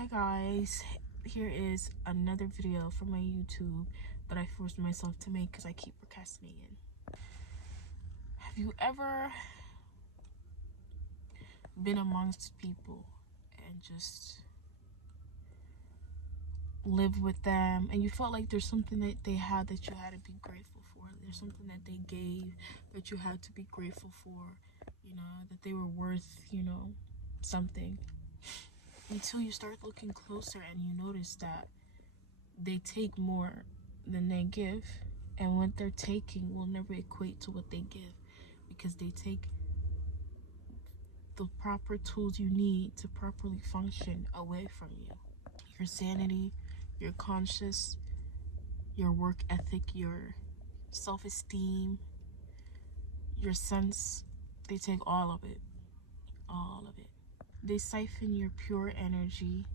Hi guys, here is another video from my YouTube that I forced myself to make because I keep procrastinating. Have you ever been amongst people and just lived with them and you felt like there's something that they had that you had to be grateful for? There's something that they gave that you had to be grateful for, that they were worth, something. Until you start looking closer and you notice that they take more than they give, and what they're taking will never equate to what they give, because they take the proper tools you need to properly function away from you. Your sanity, your conscience, your work ethic, your self-esteem, your sense, they take all of it. All of it. They siphon your pure energy,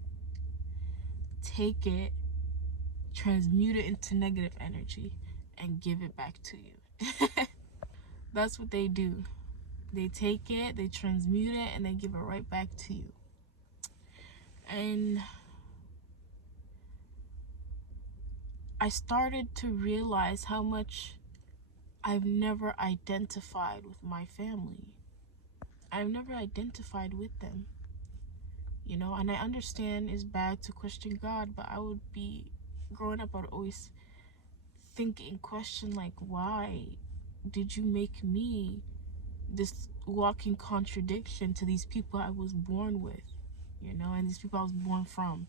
take it, transmute it into negative energy, and give it back to you. That's what they do. They take it, they transmute it, and they give it right back to you. And I started to realize how much I've never identified with my family. I've never identified with them. And I understand it's bad to question God, but I would be, growing up, I would always think and question, like, why did you make me this walking contradiction to these people I was born with, and these people I was born from?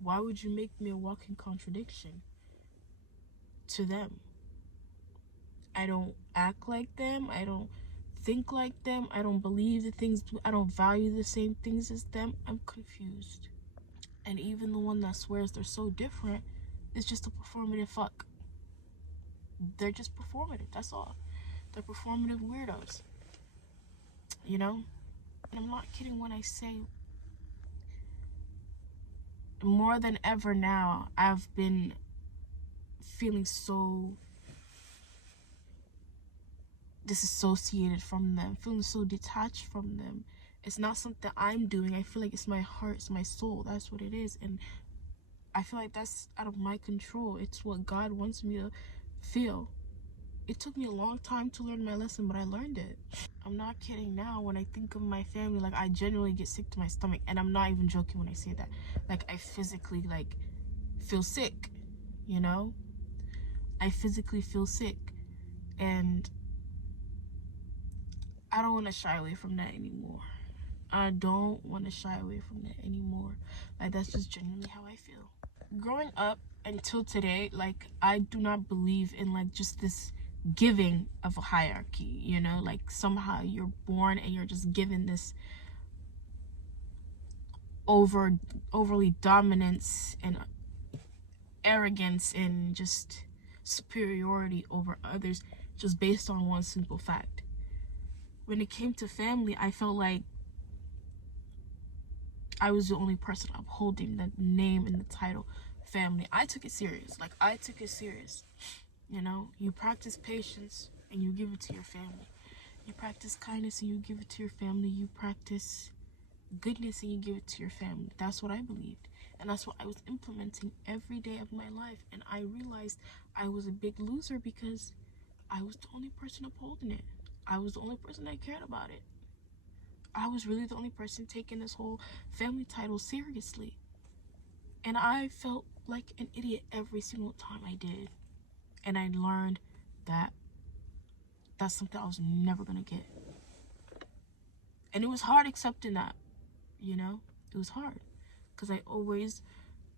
Why would you make me a walking contradiction to them? I don't act like them. I don't think like them. I don't believe the things. I don't value the same things as them. I'm confused. And even the one that swears they're so different is just a performative fuck. They're just performative. That's all. They're performative weirdos. And I'm not kidding when I say, more than ever now, I've been feeling so disassociated from them, feeling so detached from them. It's not something I'm doing. I feel like it's my heart, it's my soul. That's what it is. And I feel like that's out of my control. It's what God wants me to feel. It took me a long time to learn my lesson, but I learned it. I'm not kidding now. When I think of my family, like, I genuinely get sick to my stomach. And I'm not even joking when I say that. Like, I physically, feel sick, I physically feel sick. And I don't want to shy away from that anymore. I don't want to shy away from that anymore. Like, that's just genuinely how I feel. Growing up until today, I do not believe in, just this giving of a hierarchy, like somehow you're born and you're just given this overly dominance and arrogance and just superiority over others just based on one simple fact. When it came to family, I felt like I was the only person upholding the name and the title family. I took it serious. You practice patience and you give it to your family. You practice kindness and you give it to your family. You practice goodness and you give it to your family. That's what I believed. And that's what I was implementing every day of my life. And I realized I was a big loser because I was the only person upholding it. I was the only person that cared about it. I was really the only person taking this whole family title seriously. And I felt like an idiot every single time I did. And I learned that that's something I was never gonna get. And it was hard accepting that, It was hard. Because I always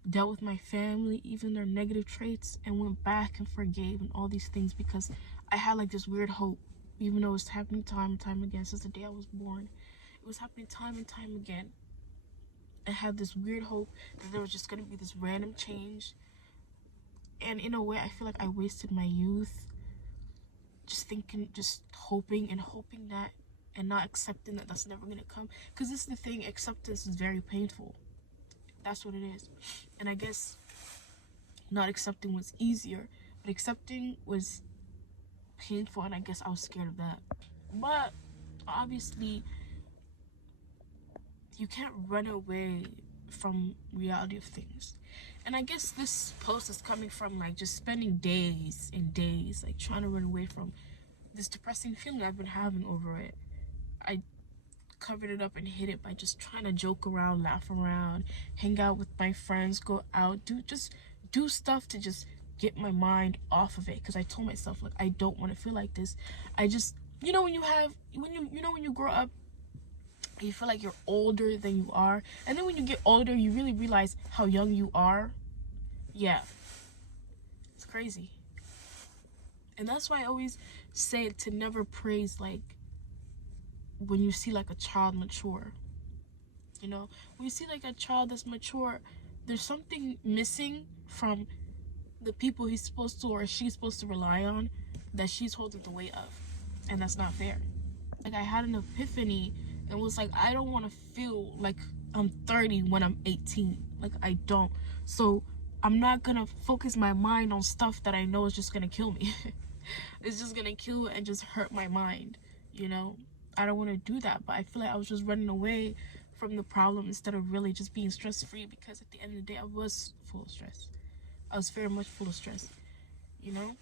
dealt with my family, even their negative traits, and went back and forgave and all these things because I had this weird hope, even though it was happening time and time again since the day I was born. It was happening time and time again. I had this weird hope that there was just going to be this random change. And in a way, I feel like I wasted my youth just thinking, just hoping that, and not accepting that that's never going to come. Because this is the thing, acceptance is very painful. That's what it is. And I guess not accepting was easier, but accepting was painful, and I guess I was scared of that. But obviously, you can't run away from reality of things. And I guess this post is coming from like just spending days and days like trying to run away from this depressing feeling I've been having over it. I covered it up and hid it by just trying to joke around, laugh around, hang out with my friends, go out, do stuff to just get my mind off of it, because I told myself, like, I don't want to feel like this. I just, you know, when you grow up, you feel like you're older than you are, and then when you get older you really realize how young you are. Yeah, it's crazy. And that's why I always say to never praise, like, when you see like a child mature, you know, when you see like a child that's mature, there's something missing from the people he's supposed to or she's supposed to rely on, that she's holding the weight of, and that's not fair. Like, I had an epiphany and was like, I don't want to feel like I'm 30 when I'm 18. Like, I don't. So I'm not gonna focus my mind on stuff that I know is just gonna kill me. It's just gonna kill and just hurt my mind, you know. I don't want to do that, but I feel like I was just running away from the problem instead of really just being stress-free, because at the end of the day I was full of stress. I was very much full of stress, you know,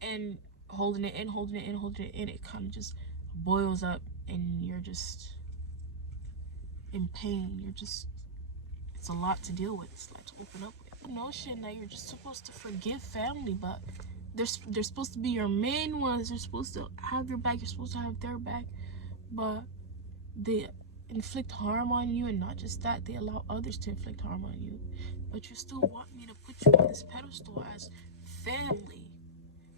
and holding it in, it kind of just boils up and you're just in pain. It's a lot to deal with. It's a lot to open up with. The notion that you're just supposed to forgive family, but they're supposed to be your main ones. They're supposed to have your back. You're supposed to have their back, but they inflict harm on you, and not just that, they allow others to inflict harm on you. But you still want me to put you on this pedestal as family.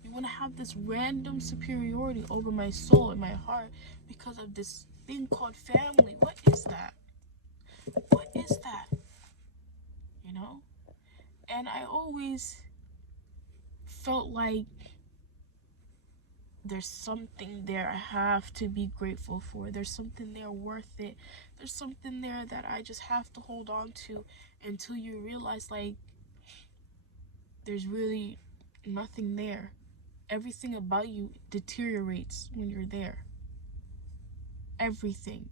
You want to have this random superiority over my soul and my heart because of this thing called family. What is that? What is that? You know? And I always felt like there's something there I have to be grateful for. There's something there worth it. There's something there that I just have to hold on to until you realize, like, there's really nothing there. Everything about you deteriorates when you're there. Everything.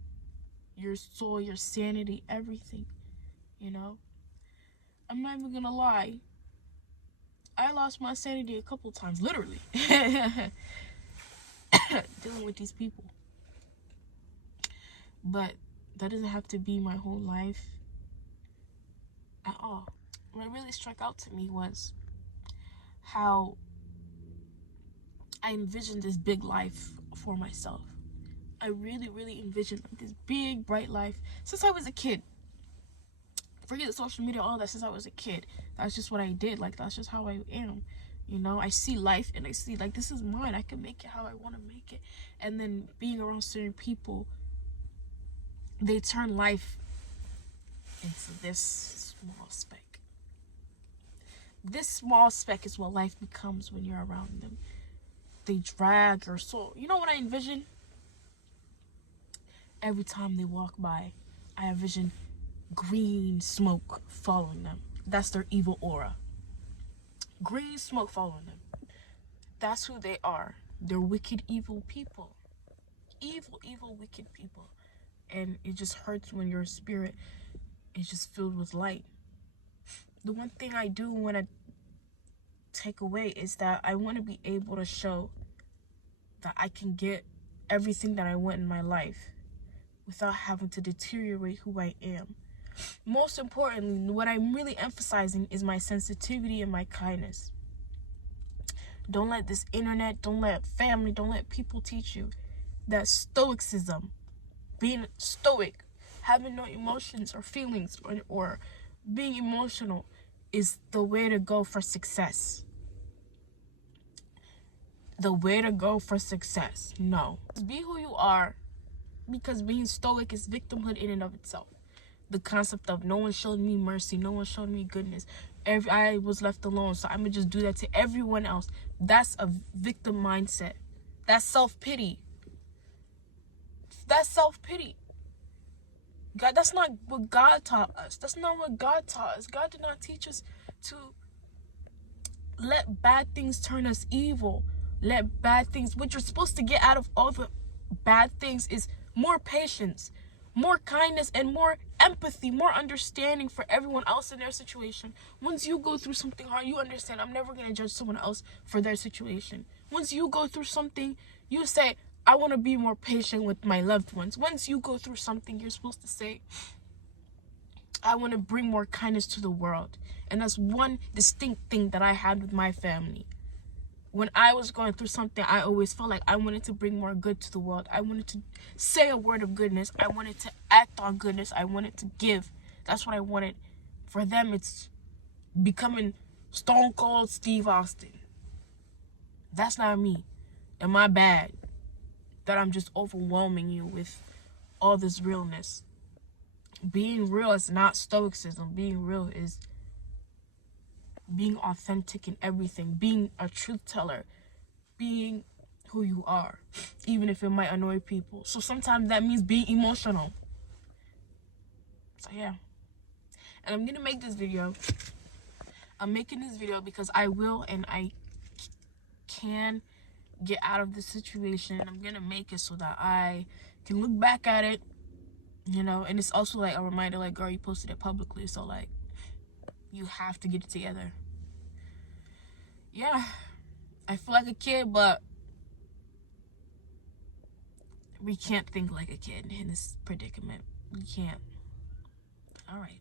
Your soul, your sanity, everything. You know? I'm not even gonna lie. I lost my sanity a couple times, literally. Dealing with these people. But that doesn't have to be my whole life at all. What really struck out to me was how I envisioned this big life for myself. I really, really envisioned this big, bright life since I was a kid. Forget the social media, all that. Since I was a kid, that's just what I did. Like, that's just how I am. You know, I see life and I see, like, this is mine. I can make it how I want to make it. And then being around certain people, they turn life into this small speck. This small speck is what life becomes when you're around them. They drag your soul. You know what I envision? Every time they walk by, I envision green smoke following them. That's their evil aura. Green smoke following them. That's who they are. They're wicked, evil people. Evil, evil, wicked people. And it just hurts when your spirit is just filled with light. The one thing I do want to take away is that I want to be able to show that I can get everything that I want in my life without having to deteriorate who I am. Most importantly, what I'm really emphasizing is my sensitivity and my kindness. Don't let this internet, don't let family, don't let people teach you that stoicism, being stoic, having no emotions or feelings, or being emotional is the way to go for success. The way to go for success. No. Be who you are, because being stoic is victimhood in and of itself. The concept of no one showed me mercy, no one showed me goodness. I was left alone, so I'm gonna just do that to everyone else. That's a victim mindset. That's self-pity. That's self-pity. God, that's not what God taught us. That's not what God taught us. God did not teach us to let bad things turn us evil. Let bad things, what you're supposed to get out of all the bad things is more patience, more kindness, and more empathy, more understanding for everyone else in their situation. Once you go through something hard, you understand I'm never going to judge someone else for their situation. Once you go through something, you say, I want to be more patient with my loved ones. Once you go through something, you're supposed to say, I want to bring more kindness to the world. And that's one distinct thing that I had with my family. When I was going through something, I always felt like I wanted to bring more good to the world. I wanted to say a word of goodness. I wanted to act on goodness. I wanted to give. That's what I wanted. For them, it's becoming Stone Cold Steve Austin. That's not me. And my bad that I'm just overwhelming you with all this realness. Being real is not stoicism. Being real is being authentic in everything, being a truth teller, being who you are, even if it might annoy people. So sometimes that means being emotional. So yeah. And I'm gonna make this video. I'm making this video because I will and I can get out of this situation. I'm gonna make it so that I can look back at it, you know, and it's also like a reminder, like, girl, you posted it publicly, so like you have to get it together. Yeah, I feel like a kid, but we can't think like a kid in this predicament. We can't. All right.